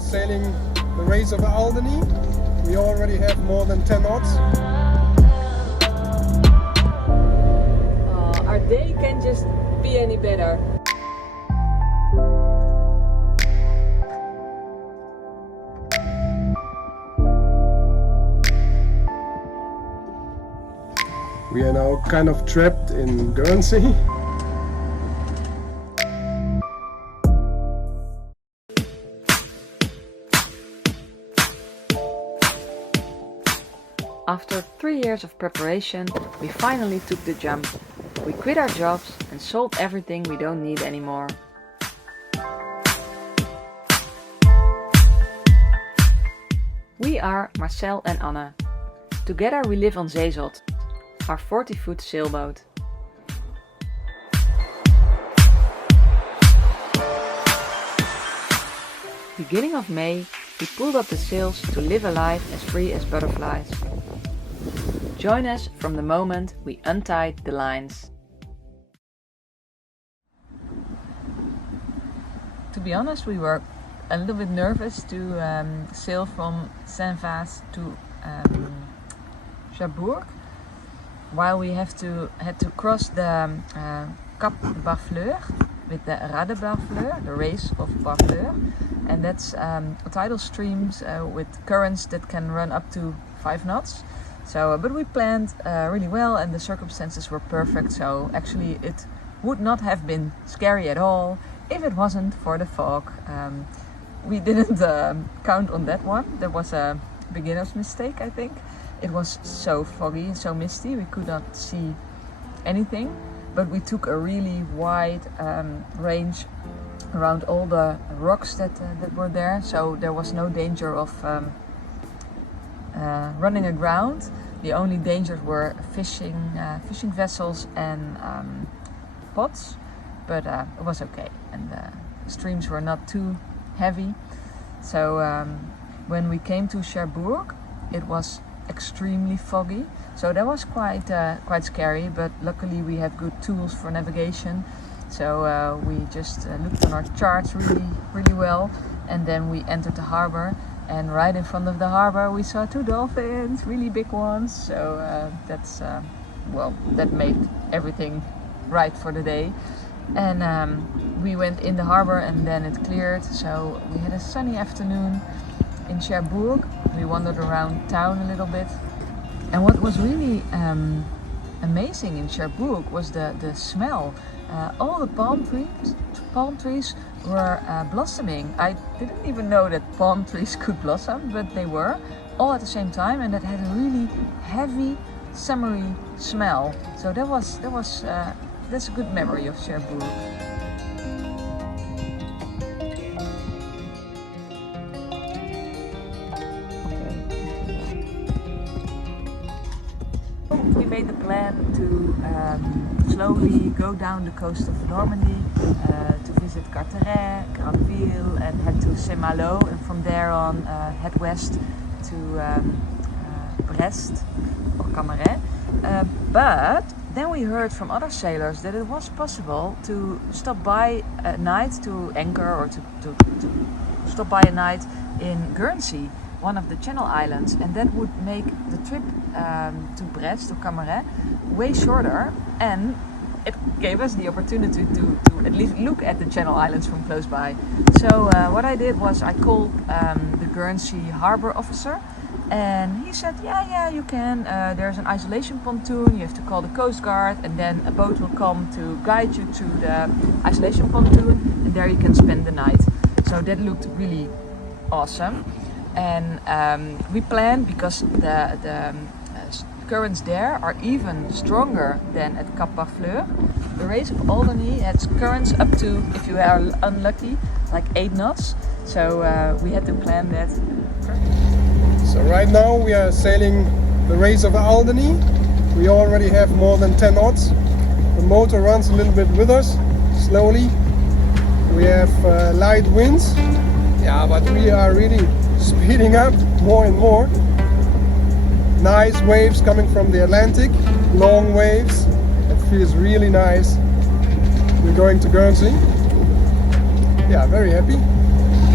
are sailing the race of Alderney. We already have more than 10 knots. Our day can just be any better. We are now kind of trapped in Guernsey. After 3 years of preparation, we finally took the jump. We quit our jobs and sold everything we don't need anymore. We are Marcel and Anne. Together we live on Zeezot, our 40-foot sailboat. Beginning of May, we pulled up the sails to live a life as free as butterflies. Join us from the moment we untied the lines. To be honest, we were a little bit nervous to sail from Saint-Vaz to Cherbourg, while we had to cross the Cap de Barfleur with the Rade Barfleur, the race of Barfleur, and that's tidal streams with currents that can run up to 5 knots. So, but we planned really well, and the circumstances were perfect. So actually, it would not have been scary at all if it wasn't for the fog. We didn't count on that one. That was a beginner's mistake, I think. It was so foggy and so misty, we could not see anything. But we took a really wide range around all the rocks that were there, so there was no danger of running aground. The only dangers were fishing vessels and pots, but it was okay, and the streams were not too heavy. So when we came to Cherbourg, it was extremely foggy, so that was quite scary, but luckily we have good tools for navigation. So we just looked on our charts really well, and then we entered the harbor, and right in front of the harbor we saw 2 dolphins, really big ones. So that's well, that made everything right for the day. And we went in the harbor, and then it cleared, so we had a sunny afternoon in Cherbourg. We wandered around town a little bit, and what was really amazing in Cherbourg was the smell. All the palm trees were blossoming. I didn't even know that palm trees could blossom, but they were all at the same time, and that had a really heavy, summery smell. So that's a good memory of Cherbourg. We made the plan to slowly go down the coast of Normandy, to visit Camaret, Granville, and head to Saint-Malo, and from there on head west to Brest or Camaret. But then we heard from other sailors that it was possible to stop by a night, to anchor, or to stop by a night in Guernsey, one of the Channel Islands, and that would make the trip to Brest or Camaret way shorter, and it gave us the opportunity to at least look at the Channel Islands from close by. So what I did was I called the Guernsey harbour officer, and he said, yeah, you can. There's an isolation pontoon, you have to call the Coast Guard, and then a boat will come to guide you to the isolation pontoon, and there you can spend the night. So that looked really awesome. And we planned, because the currents there are even stronger than at Cap Barfleur. The race of Alderney has currents up to, if you are unlucky, like 8 knots. So we had to plan that. So right now we are sailing the race of Alderney. We already have more than 10 knots. The motor runs a little bit with us, slowly. We have light winds. Yeah, but we are really speeding up more and more. Nice waves coming from the Atlantic, long waves. It feels really nice. We're going to Guernsey. Yeah, very happy.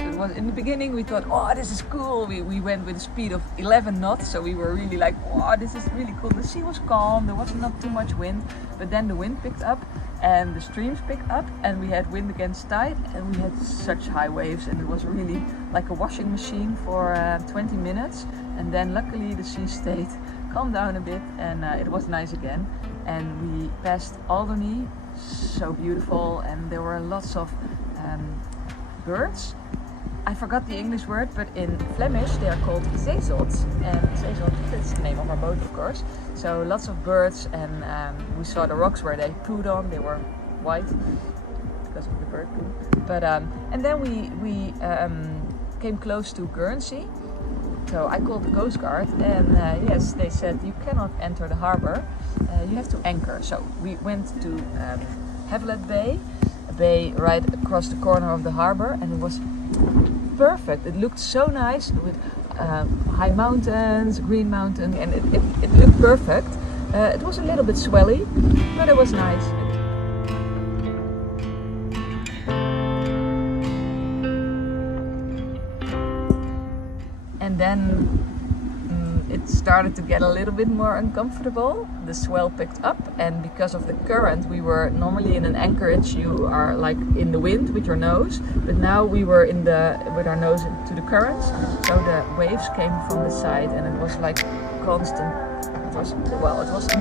It was in the beginning we thought, oh, this is cool. We went with a speed of 11 knots, so we were really like, wow, this is really cool. The sea was calm, there was not too much wind, but then the wind picked up and the streams picked up and we had wind against tide and we had such high waves and it was really like a washing machine for 20 minutes, and then luckily the sea stayed calmed down a bit and it was nice again. And we passed Albany, so beautiful, and there were lots of birds. I forgot the English word, but in Flemish they are called Zeezot, and Zeezot is the name of our boat, of course. So lots of birds, and we saw the rocks where they pooed on. They were white because of the bird poo. But and then we came close to Guernsey. So I called the Coast Guard, and yes, they said you cannot enter the harbor. You have to anchor. So we went to Havelet Bay, a bay right across the corner of the harbor, and it was perfect. It looked so nice with high mountains, green mountains, and it looked perfect. It was a little bit swelly, but it was nice. And then it started to get a little bit more uncomfortable. The swell picked up, and because of the current, we were normally in an anchorage. You are like in the wind with your nose, but now we were with our nose to the currents. So the waves came from the side, and it was like constant. It was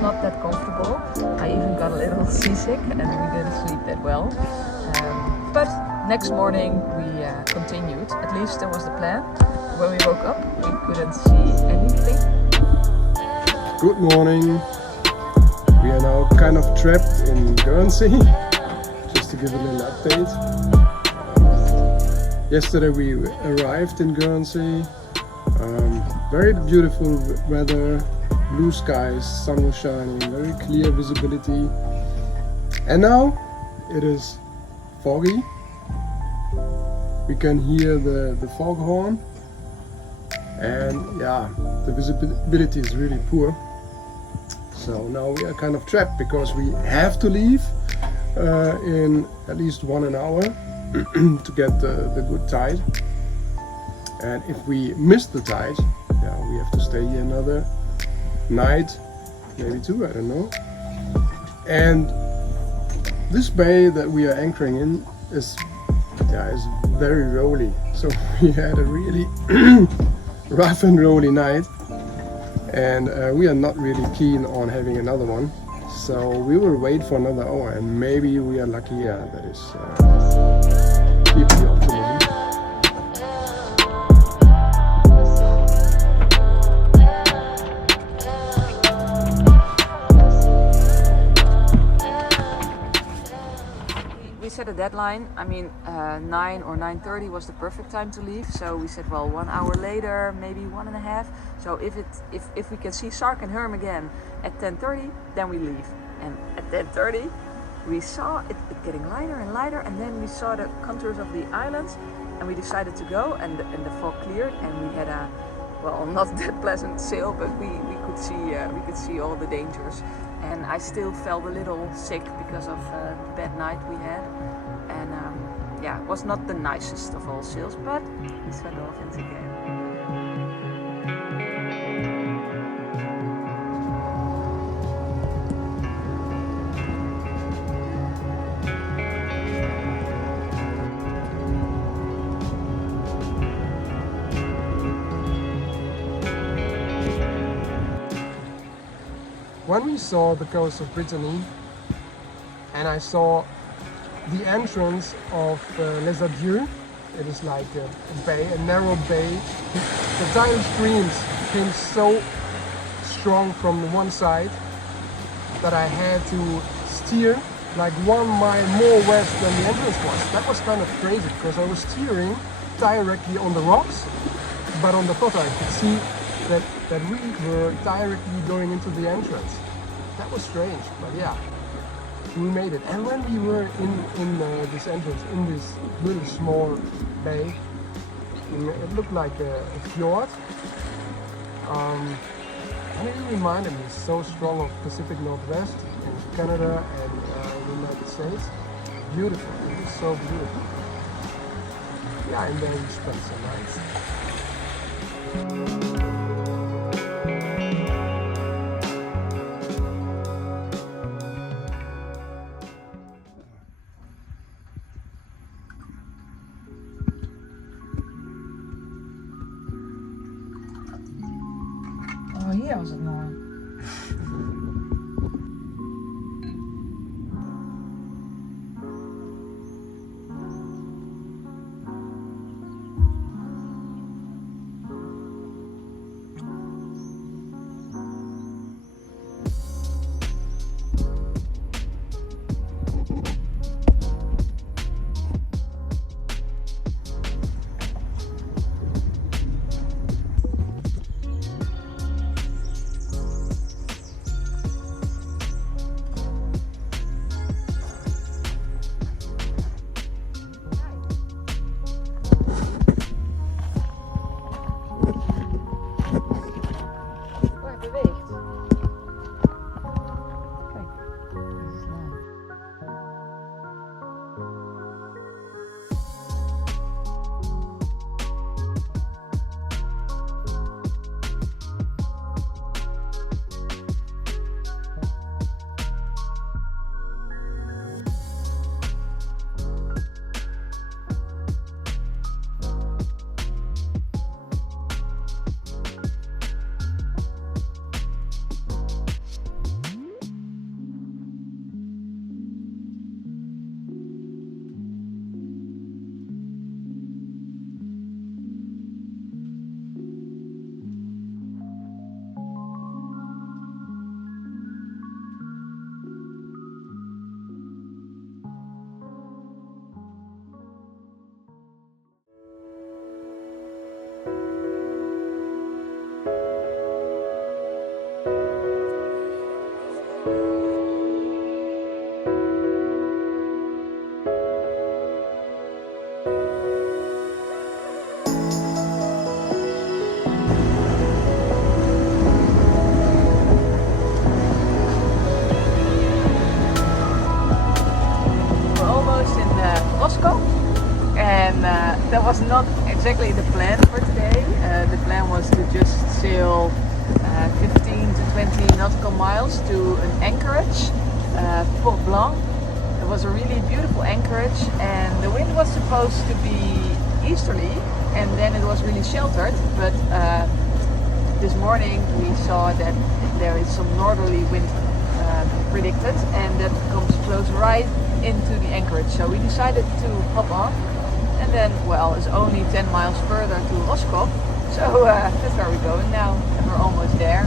not that comfortable. I even got a little seasick, and we didn't sleep that well. But next morning we continued. At least that was the plan. When we woke up, we couldn't see anything. Good morning. We are now kind of trapped in Guernsey. Just to give a little update. Yesterday we arrived in Guernsey. Very beautiful weather, blue skies, sun was shining, very clear visibility. And now it is foggy. We can hear the foghorn. And yeah, the visibility is really poor. So now we are kind of trapped because we have to leave in at least 1 hour to get the good tide. And if we miss the tide, yeah, we have to stay here another night, maybe 2, I don't know. And this bay that we are anchoring in is very rolly. So we had a really rough and rolly night, and we are not really keen on having another one, so we will wait for another hour and maybe we are lucky. Yeah, that is keep the optimism. We set a deadline. I mean, 9 or 9:30 was the perfect time to leave. So we said, well, 1 hour later, maybe 1.5. So if we can see Sark and Herm again at 10:30, then we leave. And at 10:30, we saw it getting lighter and lighter, and then we saw the contours of the islands, and we decided to go. And the fog cleared, and we had a, well, not that pleasant sail, but we could see all the dangers. And I still felt a little sick because of the bad night we had. And yeah, it was not the nicest of all sails, but we saw dolphins again. When we saw the coast of Brittany and I saw the entrance of Les Adieux, it is like a bay, a narrow bay. The tidal streams came so strong from the one side that I had to steer like 1 mile more west than the entrance was. That was kind of crazy because I was steering directly on the rocks, but on the photo I could see that we were directly going into the entrance. That was strange, but yeah, we made it. And when we were in this entrance, in this little small bay, it looked like a fjord. And it reminded me so strong of Pacific Northwest in Canada and the United States. Beautiful, it was so beautiful. Yeah, and then we spent some nights. Oh, hier was het mooi. That was not exactly the plan for today. The plan was to just sail 15 to 20 nautical miles to an anchorage, Port Blanc. It was a really beautiful anchorage and the wind was supposed to be easterly and then it was really sheltered, but this morning we saw that there is some northerly wind predicted and that comes close right into the anchorage. So we decided to hop on. And then, well, it's only 10 miles further to Roscoff, so that's where we're going now, and we're almost there.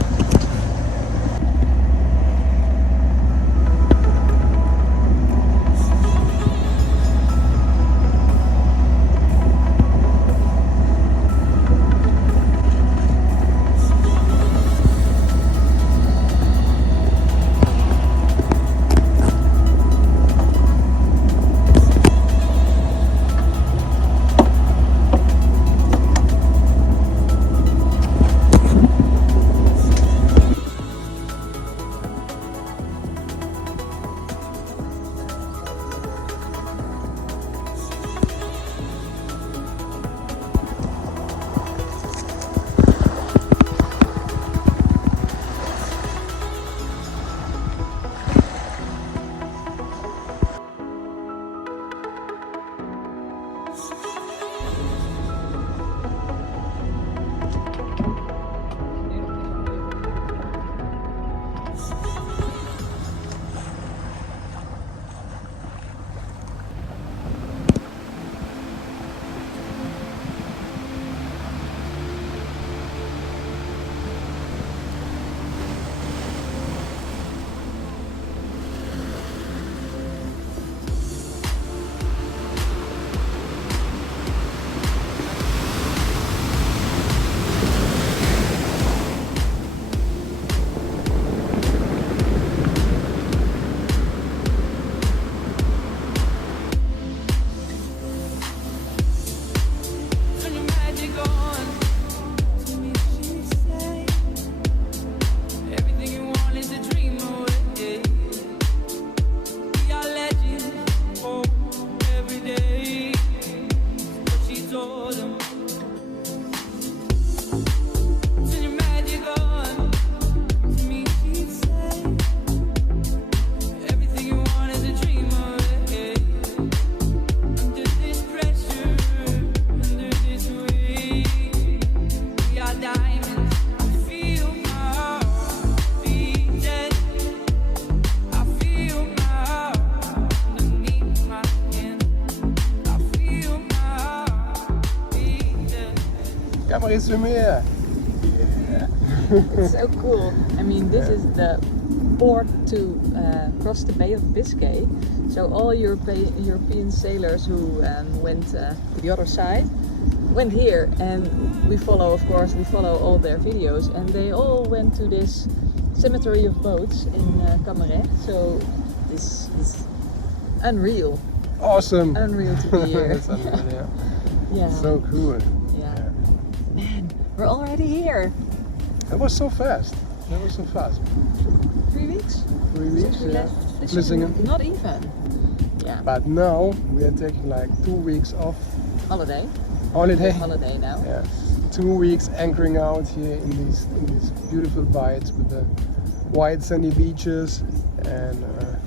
Camaret sur mer. It's so cool. I mean, this is the port to cross the Bay of Biscay. So all European sailors who went to the other side went here, and we follow all their videos, and they all went to this cemetery of boats in Camaret. So this is unreal. Awesome. Unreal to be here. That's unreal, yeah. Yeah. So cool. Yeah. Man, we're already here. That was so fast. 3 weeks? 3 weeks, Since we yeah. left Vlissingen. Not even. Yeah. But now we are taking like 2 weeks off Holiday. holiday. Holiday now. Yeah. 2 weeks anchoring out here in these beautiful bights with the white sandy beaches and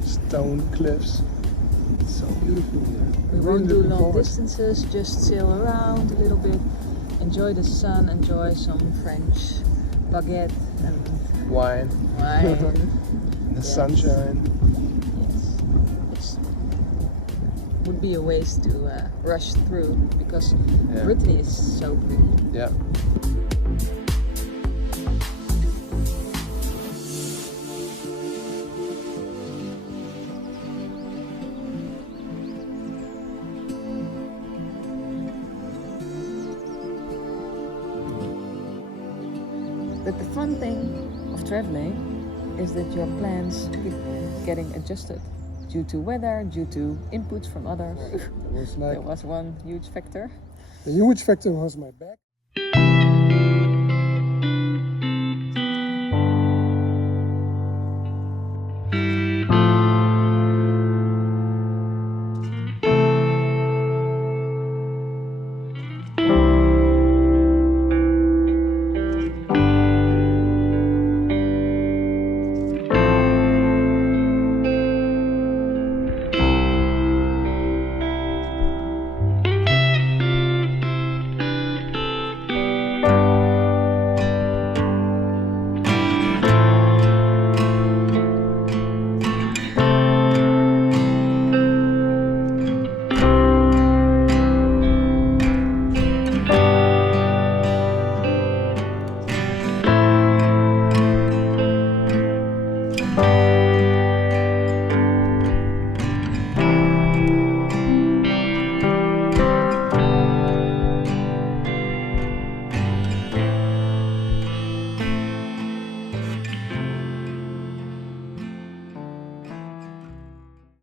stone cliffs. It's so beautiful here. We Really won't do looking long forward. distances, just sail around a little bit, enjoy the sun, enjoy some French baguette and Wine, wine. the Yes. sunshine. Yes. It would be a waste to rush through because Yeah. Brittany is so pretty. Yeah. But the fun thing of traveling is that your plans keep getting adjusted due to weather, due to inputs from others. It was like There was one huge factor. the huge factor was my back.